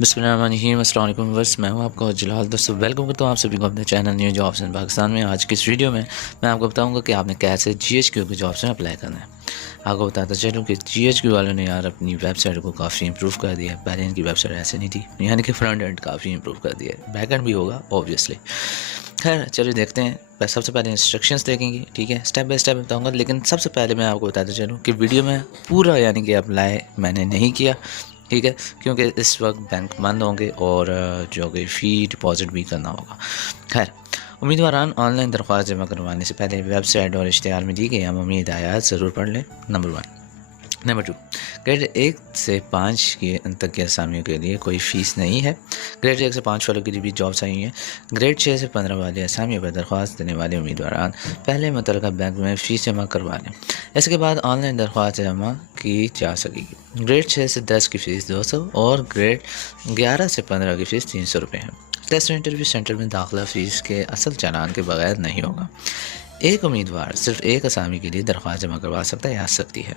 बिस्मिल्लाहिर्रहमानिर्रहीम। अस्सलाम वालेकुम वर्स, मैं हूं आपका जलाल। दोस्तों वेलकम करता हूं आप सभी को अपने channel new jobs in Pakistan में। आज की इस वीडियो में मैं आपको बताऊंगा कि आपने कैसे GHQ की जॉब्स में अप्लाई करना है। आपको बताता चलूँ कि GHQ वालों ने यार अपनी वेबसाइट को काफ़ी इंप्रूव कर दिया है। पहले इनकी वेबसाइट ऐसे नहीं थी, यानी कि फ्रंट एंड काफ़ी इंप्रूव कर दिया है, बैक एंड भी होगा ऑब्वियसली। खैर चलिए देखते हैं। सबसे पहले इंस्ट्रक्शंस देखेंगे, ठीक है, स्टेप बाय स्टेप बताऊंगा। लेकिन सबसे पहले मैं आपको बताते चलूँ कि वीडियो में पूरा यानी कि अप्लाई मैंने नहीं किया, ठीक है, क्योंकि इस वक्त बैंक बंद होंगे और जो कि फ़ी डिपॉज़िट भी करना होगा। खैर, उम्मीदवारान ऑनलाइन दरख्वास्त जमा करवाने से पहले वेबसाइट और इश्तिहार में दी गई अमूमी हिदायत ज़रूर पढ़ लें। नंबर 1। नंबर 2, ग्रेड 1 से 5 के तक के असामियों के लिए कोई फ़ीस नहीं है। ग्रेड 1 से 5 वालों के लिए भी जॉब्स आई हैं। ग्रेड 6 से 15 वाले असामियों पर दरख्वास्त देने वाले उम्मीदवारान पहले मुतल्लिका बैंक में फ़ीस जमा करवा लें। इसके बाद ऑनलाइन दरख्वास्त जमा की जा सकेगी। ग्रेड 6 से 10 की फ़ीस 200 और ग्रेड 11 से 15 की फ़ीस 300 रुपये है। टेस्ट इंटरव्यू सेंटर में दाखिला फ़ीस के असल चालान के बगैर नहीं होगा। एक उम्मीदवार सिर्फ एक असामी के लिए दरख्वास्त जमा करवा सकता है या सकती है।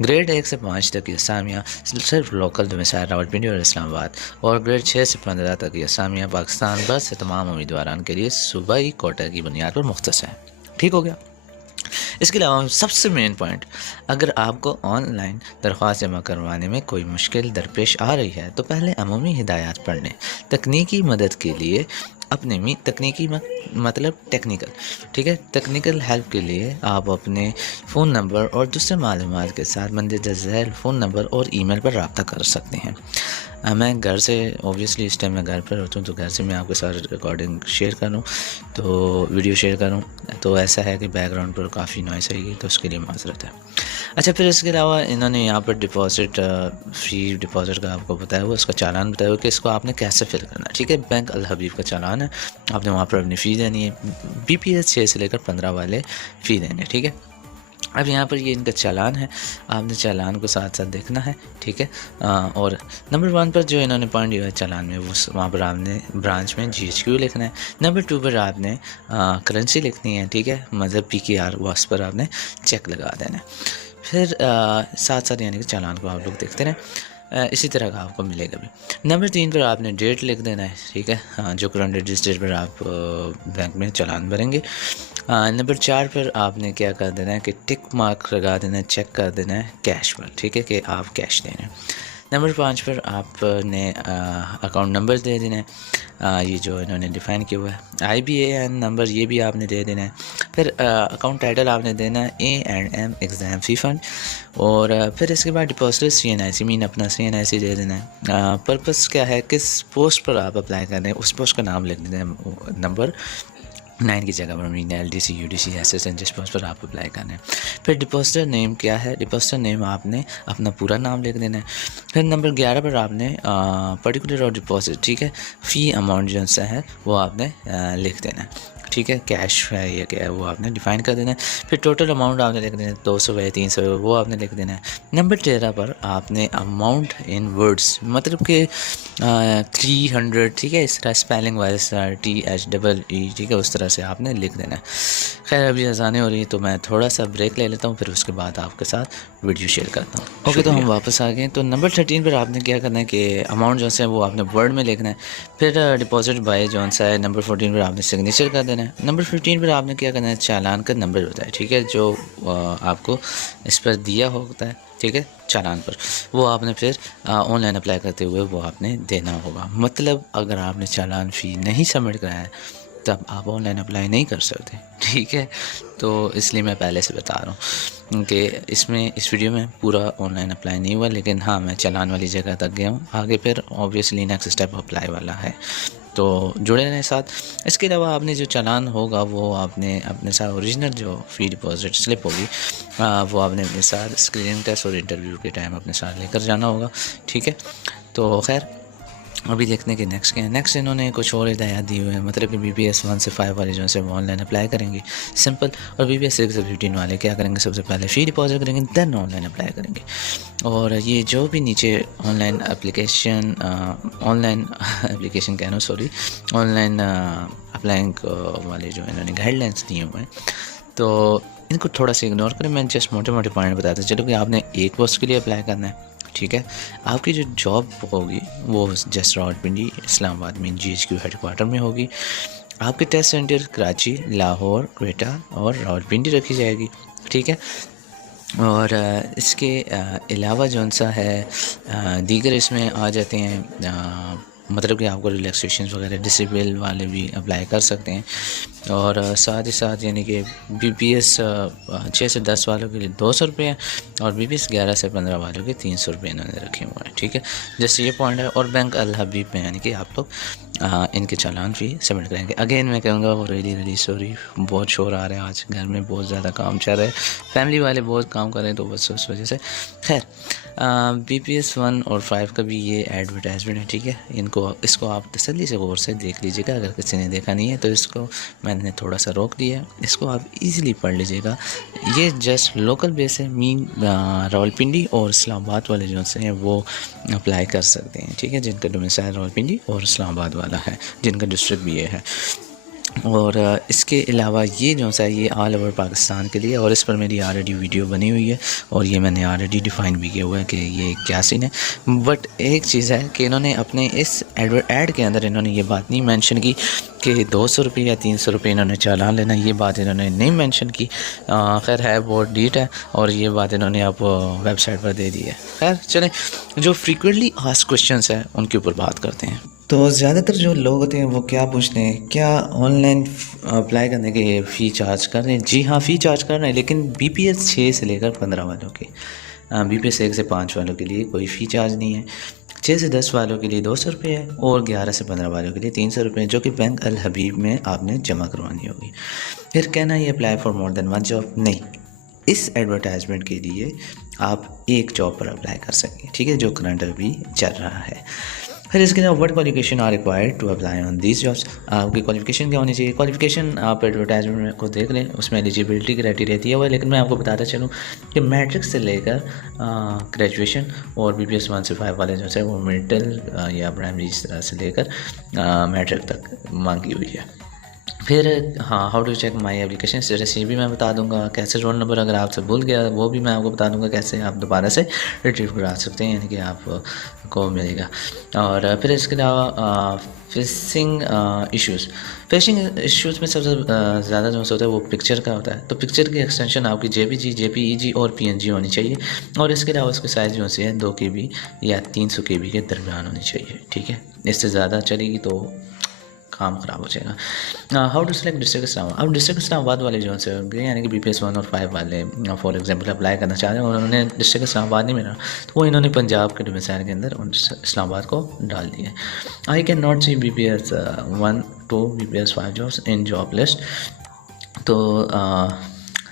ग्रेड 1 से 5 तक की असामियाँ सिर्फ लोकल डोमिसाइल रावलपिंडी और इस्लामाबाद, और ग्रेड 6 से 15 तक की असामियाँ पाकिस्तान भर से तमाम उम्मीदवारान के लिए सूबाई कोटा की बुनियाद पर मुख्तस हैं। ठीक हो गया। इसके अलावा सबसे मेन पॉइंट, अगर आपको ऑनलाइन दरख्वास्त जमा करवाने में कोई मुश्किल दरपेश आ रही है तो पहले अमूमी हिदायत पढ़ लें। तकनीकी मदद के लिए अपने तकनीकी मतलब टेक्निकल, ठीक है, टेक्निकल हेल्प के लिए आप अपने फ़ोन नंबर और दूसरे मालूमात के साथ मंदिर झैल फ़ोन नंबर और ईमेल पर रब्ता कर सकते हैं। मैं घर से ऑब्वियसली इस टाइम मैं घर पर होता हूँ, तो घर से मैं आपके साथ रिकॉर्डिंग शेयर करूँ तो वीडियो शेयर करूँ तो ऐसा है कि बैकग्राउंड पर काफ़ी नॉइस आएगी, तो उसके लिए माज़रत है। अच्छा, फिर इसके अलावा इन्होंने यहाँ पर डिपॉज़िट फ़ी डिपॉज़िट का आपको बताया हुआ, उसका चालान बताया हुआ कि इसको आपने कैसे फिल करना है। ठीक है, बैंक अल हबीब का चालान है, आपने वहाँ पर अपनी फ़ी देनी है। BPS 6 से लेकर 15 वाले फ़ी देने, ठीक है। अब यहाँ पर ये इनका चालान है, आपने चालान को साथ साथ देखना है, ठीक है। और नंबर 1 पर जो इन्होंने पॉइंट दिया है चालान में, वो वहाँ पर आपने ब्रांच में GHQ लिखना है। नंबर 2 पर आपने करेंसी लिखनी है, ठीक है, मतलब PKR, उस पर आपने चेक लगा देना है। फिर साथ साथ यानी कि चालान को आप लोग देखते रहें, इसी तरह का आपको मिलेगा भी। नंबर 3 पर आपने डेट लिख देना है, ठीक है, जो करंट रजिस्टर पर आप बैंक में चालान भरेंगे। नंबर 4 पर आपने क्या कर देना है कि टिक मार्क लगा देना है, चेक कर देना है कैश पर, ठीक है, कि आप कैश देना है। नंबर 5 पर आपने अकाउंट नंबर दे देना है, ये जो इन्होंने डिफ़ाइन किया हुआ है। IBAN नंबर ये भी आपने दे देना है। फिर अकाउंट टाइटल आपने देना है A&M एग्ज़ाम फ़ी फ़ंड, और फिर इसके बाद डिपॉजिट CNIC मीन अपना CNIC दे देना है। पर्पस क्या है, किस पोस्ट पर आप अप्लाई कर रहे हैं उस पोस्ट का नाम लिख देना है, नंबर 9 की जगह पर मीन LDC UDC SSN जिस पोस्ट पर आप अप्लाई करना है। फिर डिपॉजिटर नेम क्या है, डिपॉजिटर नेम आपने अपना पूरा नाम लिख देना है। फिर नंबर 11 पर आपने पर्टिकुलर और डिपॉजिट, ठीक है, फ़ी अमाउंट जो सा है वो आपने लिख देना है, ठीक है, कैश है या क्या है वो आपने डिफ़ाइन कर देना है। फिर टोटल अमाउंट आपने लिख देना है, 200 है 300 है, वो आपने लिख देना है। नंबर 13 पर आपने अमाउंट इन वर्ड्स, मतलब कि 300, ठीक है, इस तरह स्पेलिंग वाइज THEE, ठीक है, उस तरह से आपने लिख देना है। खैर अभी अज़ानें हो रही है तो मैं थोड़ा सा ब्रेक ले लेता हूँ, फिर उसके बाद आपके साथ वीडियो शेयर करता हूँ। ओके, तो हम वापस आ गए। तो नंबर 13 पर आपने क्या करना है कि अमाउंट जो है वो आपने वर्ड में लिखना है। फिर डिपॉजिट बाय जो सा है, नंबर 14 पर आपने सिग्नेचर कर देना है। नंबर 15 पर आपने क्या करना है, चालान का नंबर होता है, ठीक है, जो आपको इस पर दिया होता है, ठीक है, चालान पर, वो आपने फिर ऑनलाइन अप्लाई करते हुए वो आपने देना होगा। मतलब अगर आपने चालान फ़ी नहीं सबमिट कराया है तब आप ऑनलाइन अप्लाई नहीं कर सकते, ठीक है। तो इसलिए मैं पहले से बता रहा हूँ कि इसमें इस वीडियो में पूरा ऑनलाइन अप्लाई नहीं हुआ, लेकिन हाँ मैं चालान वाली जगह तक गया हूँ। आगे फिर ऑब्वियसली नेक्स्ट स्टेप अप्लाई वाला है, तो जुड़े रहें साथ। इसके अलावा आपने जो चालान होगा वो आपने अपने साथ ओरिजिनल जो फ़ी डिपॉज़िट स्लिप होगी वो आपने अपने साथ स्क्रीनिंग टेस्ट और इंटरव्यू के टाइम अपने साथ लेकर जाना होगा, ठीक है। तो खैर अभी देखने के नेक्स्ट क्या है। नेक्स्ट इन्होंने कुछ और हिदायत दी हुई है, मतलब कि BPS 1 से 5 वाले जो है वो ऑनलाइन अप्लाई करेंगे, सिंपल, और BPS 6 से 15 वाले क्या करेंगे, सबसे पहले फ़ी डिपॉजिट करेंगे देन ऑनलाइन अप्लाई करेंगे। और ये जो भी नीचे ऑनलाइन एप्लीकेशन कहना सॉरी ऑनलाइन अप्लाइंग वाले जो इन्होंने गाइडलाइंस दिए हुए हैं, तो इनको थोड़ा सा इग्नोर करें। मैं जस्ट मोटे मोटे पॉइंट बताता चलो कि आपने एक पोस्ट के लिए अप्लाई करना है, ठीक है। आपकी जो जॉब होगी वो जस्ट रावलपिंडी इस्लामाबाद में GHQ हेडक्वार्टर में होगी। आपके टेस्ट सेंटर कराची, लाहौर, क्वेटा और रावलपिंडी रखी जाएगी, ठीक है। और इसके अलावा जौन सा है दीगर इसमें आ जाते हैं, मतलब कि आपको रिलैक्सेशन वगैरह डिसेबल वाले भी अप्लाई कर सकते हैं। और साथ ही साथ यानी कि BPS 6 से 10 वालों के लिए 200 रुपये है और BPS 11 से 15 वालों के 300 रुपये इन्होंने रखे हुए हैं, ठीक है। जैसे ये पॉइंट है। और बैंक अल हबीब में यानी कि आप लोग इनके चालान भी सबमिट करेंगे। अगेन मैं कहूँगा वो रियली सॉरी, बहुत शोर आ रहा है आज, घर में बहुत ज़्यादा काम चल रहा है, फैमिली वाले बहुत काम कर रहे हैं, तो बस उस वजह से। खैर BPS 1 और 5 का भी ये एडवर्टाइजमेंट है, ठीक है। इसको आप तसल्ली से गौर से देख लीजिएगा। अगर किसी ने देखा नहीं है तो इसको मैंने थोड़ा सा रोक दिया है, इसको आप इजीली पढ़ लीजिएगा। ये जस्ट लोकल बेस है, मीन रावलपिंडी और इस्लामाबाद वाले जो से हैं वो अप्लाई कर सकते हैं, ठीक है, जिनका डोमिसाइल रावलपिंडी और इस्लामाबाद वाला है, जिनका डिस्ट्रिक्ट भी ये है। और इसके अलावा ये जो सा ये ऑल ओवर पाकिस्तान के लिए, और इस पर मेरी ऑलरेडी वीडियो बनी हुई है और ये मैंने ऑलरेडी डिफ़ाइन भी किया हुआ है कि ये क्या सीन है। बट एक चीज़ है कि इन्होंने अपने इस ऐड के अंदर इन्होंने ये बात नहीं मेंशन की कि 200 रुपये या 300 रुपये इन्होंने चालान लेना, ये बात इन्होंने नहीं मेंशन की। खैर है बहुत डीट है और ये बात इन्होंने अब वेबसाइट पर दे दी है। खैर चलें, जो फ्रीक्वेंटली आस्क्ड क्वेश्चंस हैं उनके ऊपर बात करते हैं। तो ज़्यादातर जो लोग होते हैं वो क्या पूछते हैं, क्या ऑनलाइन अप्लाई करने के फ़ी चार्ज कर रहे हैं? जी हाँ, फ़ी चार्ज कर रहे हैं, लेकिन BPS 6 से लेकर 15 वालों के, BPS 1 से 5 वालों के लिए कोई फ़ी चार्ज नहीं है। 6 से 10 वालों के लिए 200 रुपये है और 11 से 15 वालों के लिए 300 रुपये, जो कि बैंक अल हबीब में आपने जमा करवानी होगी। फिर कहना ये apply for more than 1 job, नहीं, इस एडवर्टाइजमेंट के लिए आप एक जॉब पर अप्लाई कर सकें, ठीक है, जो करंट अभी चल रहा है। फिर इसके अलावा what qualification are required to apply on these jobs, आपकी क्वालिफिकेशन क्या होनी चाहिए? क्वालिफिकेशन आप एडवर्टाइजमेंट को देख लें, उसमें एलिजिबिलिटी क्राइटेरिया दिया हुआ है, लेकिन मैं आपको बताता चलूँ कि मैट्रिक से लेकर ग्रेजुएशन और BPS 1 से 5 वाले जो है वो मिडिल या प्राइमरी से लेकर मैट्रिक तक मांगी हुई है। फिर हाँ, how to check my application status, ये भी मैं बता दूंगा। कैसे रोल नंबर अगर आपसे भूल गया वो भी मैं आपको बता दूंगा, कैसे आप दोबारा से रिट्रीव करा सकते हैं, यानी कि आपको मिलेगा। और फिर इसके अलावा फिशिंग इश्यूज़ में सबसे ज़्यादा जो होता है वो पिक्चर का होता है। तो पिक्चर की एक्सटेंशन आपकी JPG और PNG होनी चाहिए, और इसके अलावा उसकी साइज़ जो है 2 KB या 300 KB के दरमियान होनी चाहिए, ठीक है। इससे ज़्यादा चलेगी तो काम ख़राब हो जाएगा। How to select district Islamabad, अब डिस्ट्रिक्ट इस्लामाबाद वाले जो से होंगे, यानी कि BPS 1 और 5 वाले फॉर एग्जांपल अप्लाई करना चाह रहे हैं और उन्होंने डिस्ट्रिक्ट इस्लामाबाद नहीं मिला, तो वो इन्होंने पंजाब के डोमिसाइल के अंदर इस्लामाबाद को डाल दिया। I can not see BPS 1 to BPS 5 jobs in job list. तो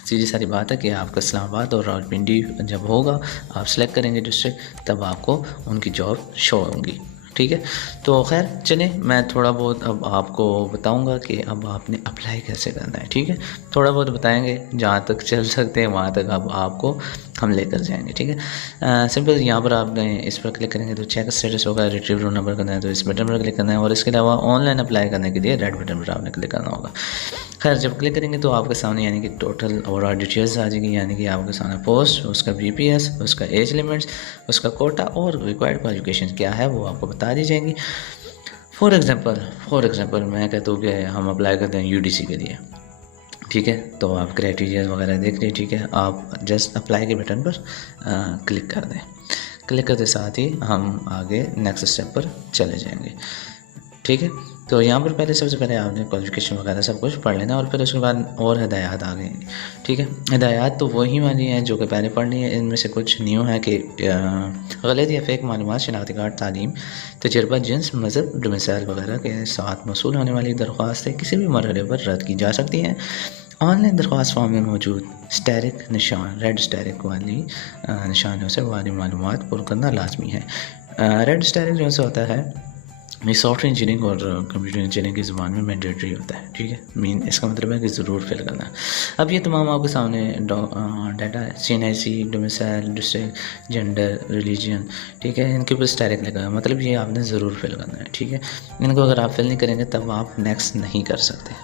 सीधी सारी बात है कि आपका इस्लामाबाद और रावलपिंडी जब होगा, आप सेलेक्ट करेंगे डिस्ट्रिक्ट, तब आपको उनकी जॉब शो होंगी, ठीक है। तो खैर चलें, मैं थोड़ा बहुत अब आपको बताऊंगा कि अब आपने अप्लाई कैसे करना है, ठीक है। थोड़ा बहुत बताएंगे, जहाँ तक चल सकते हैं वहाँ तक अब आपको हम लेकर जाएंगे, ठीक है। सिंपल यहाँ पर आपने इस पर क्लिक करेंगे तो चेक स्टेटस होगा, रिट्रीव रोल नंबर करना है तो इस बटन पर क्लिक करना है, और इसके अलावा ऑनलाइन अप्लाई करने के लिए रेड बटन पर आपने क्लिक करना होगा। खैर जब क्लिक करेंगे तो आपके सामने यानी कि टोटल ओवरऑल डिटेल्स आ जाएगी, यानी कि आपके सामने पोस्ट, उसका BPS, उसका एज लिमिट्स, उसका कोटा और रिक्वायर्ड क्वालिफिकेशन क्या है वो आपको बता दी जाएंगी। फॉर एग्जांपल मैं कहता हूँ कि हम अप्लाई करते हैं UDC के लिए, ठीक है। तो आप क्राइटेरिया वगैरह देख लीजिए, ठीक है। आप जस्ट अप्लाई के बटन पर क्लिक कर दें। क्लिक करते साथ ही हम आगे नेक्स्ट स्टेप पर चले जाएंगे, ठीक है। तो यहाँ पर पहले सबसे पहले आपने क्वालिफिकेशन वगैरह सब कुछ पढ़ लेना, और फिर उसके बाद और हिदायत आ गई, ठीक है। हिदायत तो वही वाली हैं जो कि पहले पढ़नी है। इनमें से कुछ न्यू है कि गलत या फेक मालूमात, शनाख्ती कार्ड, तालीम, तजर्बा, जिन्स, मज़हब, डोमिसाइल वगैरह के साथ मौसूल होने वाली दरख्वास्तें किसी भी मरहले पर रद्द की जा सकती हैं। ऑनलाइन दरख्वास्त फॉर्म में मौजूद स्टैरिक निशान, रेड स्टैरिक वाली निशानों से वाली मालूमात पुर करना लाजमी है। रेड स्टैरिक जो से होता है ये सॉफ्टवेयर इंजीनियरिंग और कंप्यूटर इंजीनियरिंग की ज़बान में मैंडेटरी होता है, ठीक है। मीन इसका मतलब है कि ज़रूर फिल करना है। अब ये तमाम आपके सामने data CNIC, domicile, district, gender, religion, ठीक है, इनके ऊपर स्टैरिक लगा है, मतलब ये आपने ज़रूर फिल करना है, ठीक है। इनको अगर आप फिल नहीं करेंगे तब आप नेक्स्ट नहीं कर सकते।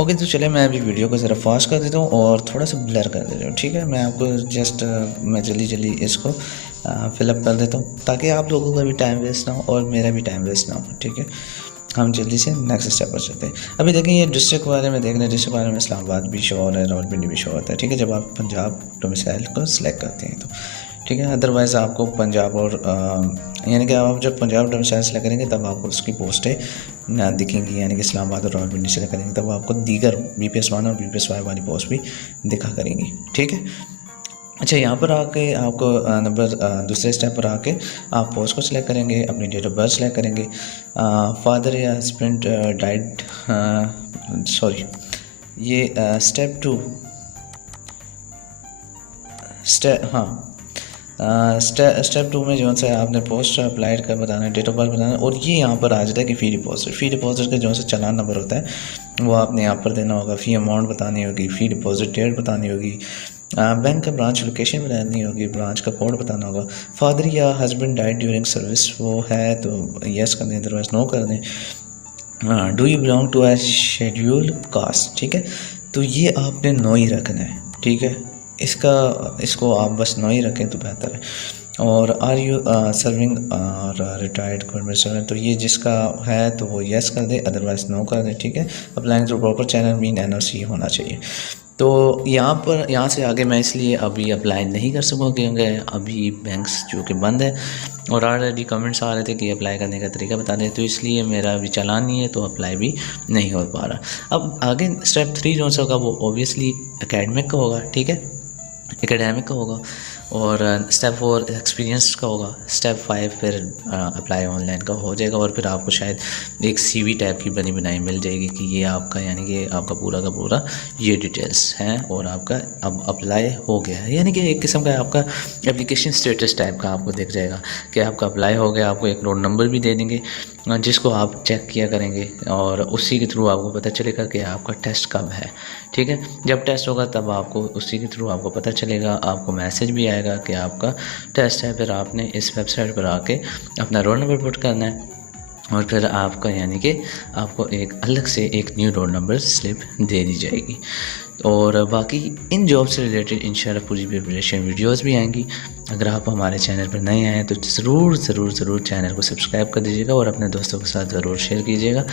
ओके, तो चले मैं अभी वीडियो को ज़रा फास्ट कर देता हूँ और थोड़ा सा ब्लर कर देता हूँ, ठीक है। मैं आपको जस्ट मैं जल्दी जल्दी इसको फिलअप कर देता हूँ ताकि आप लोगों का भी टाइम वेस्ट ना हो और मेरा भी टाइम वेस्ट ना हो, ठीक है। हम जल्दी से नेक्स्ट स्टेप पर चलते हैं। अभी देखें ये डिस्ट्रिक्ट बारे में देख रहे हैं, डिस्ट्रिक्ट बारे में इस्लामाबाद भी शो हो रहा है, रावलपिंडी भी शो होता है, ठीक है। जब आप पंजाब डोमिसाइल को सिलेक्ट करते हैं तो ठीक है। अदरवाइज़ आपको पंजाब और यानी कि आप जब पंजाब डोमिसाइल सेलेक्ट करेंगे तब आपको उसकी पोस्टें दिखेंगी, यानी कि इस्लामाबाद और रावलपिंडी सेलेक्ट करेंगे तब आपको दीगर BPS 1 और BPS 5 वाली पोस्ट भी दिखा करेंगी, ठीक है। अच्छा, यहाँ पर आके आपको दूसरे स्टेप पर आके आप पोस्ट को सिलेक्ट करेंगे, अपनी डेट ऑफ बर्थ सेलेक्ट करेंगे, फादर या हस्बैंड डाइड, सॉरी ये स्टेप 2 स्टेप 2 में जो सा आपने पोस्ट अप्लाइड कर बताना है, डेट ऑफ बर्थ बताना है, और ये यहाँ पर आ जाता है कि फ़ी डिपॉजिट का जो सा चालान नंबर होता है वो आपने यहाँ पर देना होगा, फ़ी अमाउंट बतानी होगी, फ़ी डिपॉजिट डेट बतानी होगी, बैंक का ब्रांच लोकेशन बतानी होगी, ब्रांच का कोड बताना होगा। फादर या हस्बैंड डाइड ड्यूरिंग सर्विस वो है तो यस कर दें, अदरवाइज नो कर दें। Do you belong to a scheduled caste, ठीक है, तो ये आपने नो ही रखना है, ठीक है। इसको आप बस नो ही रखें तो बेहतर है। और आर यू सर्विंग और रिटायर्ड गवर्नमेंट सर्वेंट, तो ये जिसका है तो वो यस कर दे, अदरवाइज नो कर दे, ठीक है। Applying through proper channel mean NOC होना चाहिए। तो यहाँ से आगे मैं इसलिए अभी अप्लाई नहीं कर सकूँगा क्योंकि अभी बैंक्स जो कि बंद है और ऑलरेडी कमेंट्स आ रहे थे कि अप्लाई करने का तरीका बता दें, तो इसलिए मेरा अभी चालान नहीं है तो अप्लाई भी नहीं हो पा रहा। अब आगे स्टेप 3 जो सा होगा वो ओबियसली एकेडमिक का होगा, ठीक है, एकेडमिक का होगा। और स्टेप 4 एक्सपीरियंस का होगा। स्टेप 5 फिर अप्लाई ऑनलाइन का हो जाएगा और फिर आपको शायद एक CV टाइप की बनी बनाई मिल जाएगी कि ये आपका यानी कि आपका पूरा का पूरा ये डिटेल्स हैं और आपका अब अप्लाई हो गया है, यानी कि एक किस्म का आपका एप्लीकेशन स्टेटस टाइप का आपको दिख जाएगा कि आपका अप्लाई हो गया। आपको एक रोल नंबर भी दे देंगे जिसको आप चेक किया करेंगे और उसी के थ्रू आपको पता चलेगा कि आपका टेस्ट कब है, ठीक है। जब टेस्ट होगा तब आपको उसी के थ्रू आपको पता चलेगा, आपको मैसेज भी आएगा कि आपका टेस्ट है। फिर आपने इस वेबसाइट पर आके अपना रोल नंबर पुट करना है और फिर आपका यानी कि आपको एक अलग से एक न्यू रोल नंबर स्लिप दे दी जाएगी। और बाकी इन जॉब से रिलेटेड इंशाल्लाह पूरी प्रिपरेशन वीडियोस भी आएंगी। अगर आप हमारे चैनल पर नए आए तो ज़रूर चैनल को सब्सक्राइब कर दीजिएगा और अपने दोस्तों के साथ ज़रूर शेयर कीजिएगा।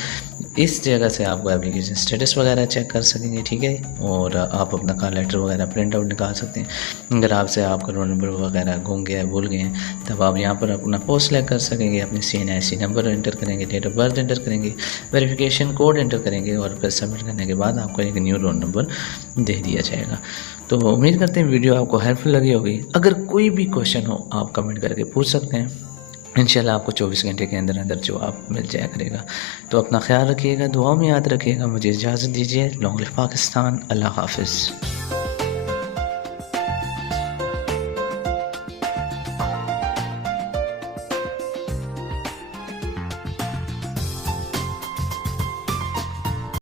इस जगह से आपको एप्लीकेशन स्टेटस वगैरह चेक कर सकेंगे, ठीक है। और आप अपना कॉल लेटर वगैरह प्रिंट आउट निकाल सकते हैं। अगर आपसे आपका रोल नंबर वगैरह घूम गया है, भूल गए हैं, तब आप यहाँ पर अपना पोस्ट सेलेक्ट कर सकेंगे, अपने CNIC नंबर एंटर करेंगे, डेट ऑफ बर्थ एंटर करेंगे, वेरिफिकेशन कोड एंटर करेंगे और फिर सबमिट करने के बाद आपको एक न्यू रोल नंबर दे दिया जाएगा। तो उम्मीद करते हैं वीडियो आपको हेल्पफुल लगी होगी। अगर कोई भी क्वेश्चन हो आप कमेंट करके पूछ सकते हैं, इंशाल्लाह आपको 24 घंटे के अंदर अंदर जवाब मिल जाया करेगा। तो अपना ख्याल रखिएगा, दुआ में याद रखिएगा। मुझे इजाज़त दीजिए। Long live Pakistan. अल्लाह हाफिज़।